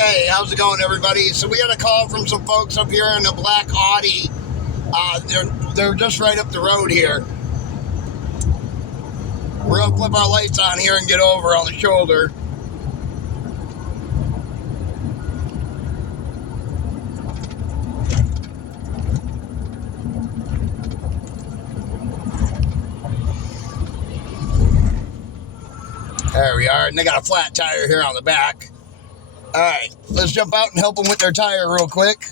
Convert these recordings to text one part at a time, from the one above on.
Hey, how's it going, everybody? So we had a call from some folks up here in a black Audi. They're just right up the road here. We're gonna flip our lights on here and get over on the shoulder. There we are, and they got a flat tire here on the back. All right, let's jump out and help them with their tire real quick.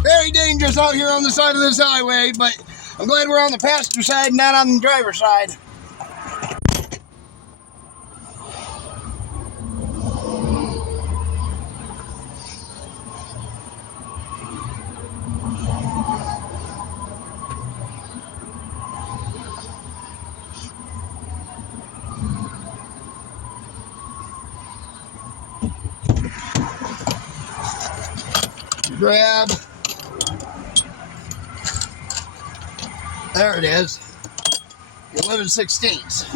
Very dangerous out here on the side of this highway, but I'm glad we're on the passenger side, not on the driver's side. Grab. There it is. 11/16.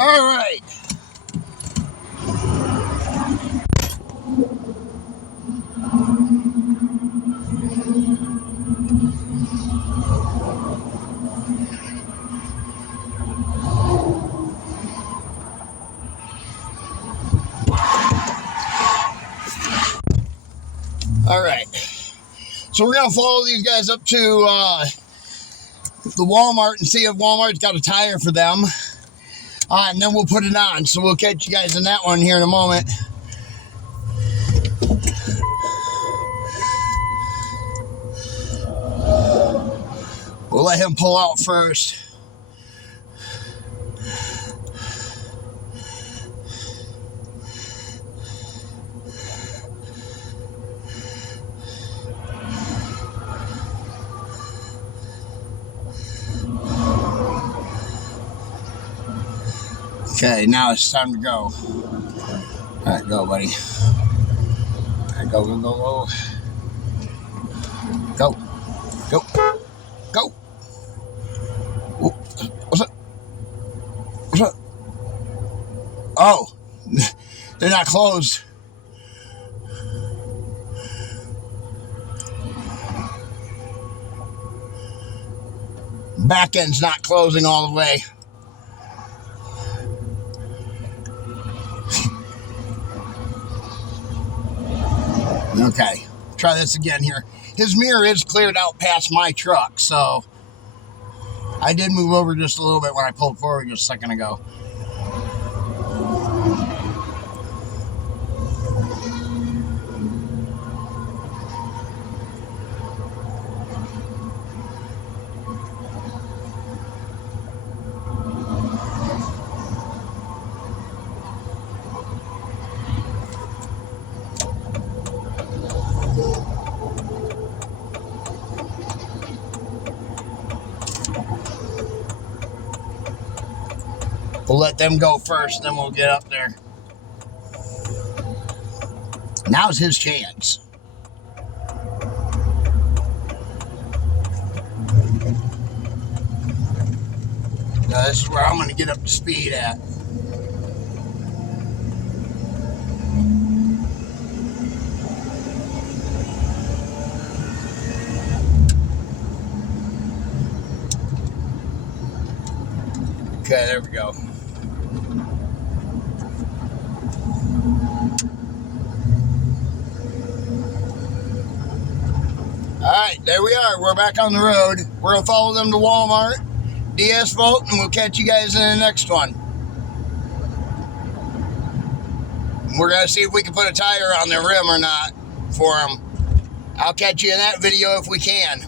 All right. All right. So we're going to follow these guys up to the Walmart and see if Walmart's got a tire for them. And then we'll put it on. So we'll catch you guys in that one here in a moment. We'll let him pull out first. Okay, now it's time to go. All right, go, buddy. All right, go, go, go, go. Go, go, go. Ooh, what's up? What's up? Oh, they're not closed. Back end's not closing all the way. Okay, try this again here. His mirror is cleared out past my truck, so I did move over just a little bit when I pulled forward just a second ago. We'll let them go first, then we'll get up there. Now's his chance. Now this is where I'm going to get up to speed at. Okay, there we go. Alright, there we are. We're back on the road. We're going to follow them to Walmart, de-asphalt, and we'll catch you guys in the next one. We're going to see if we can put a tire on their rim or not for them. I'll catch you in that video if we can.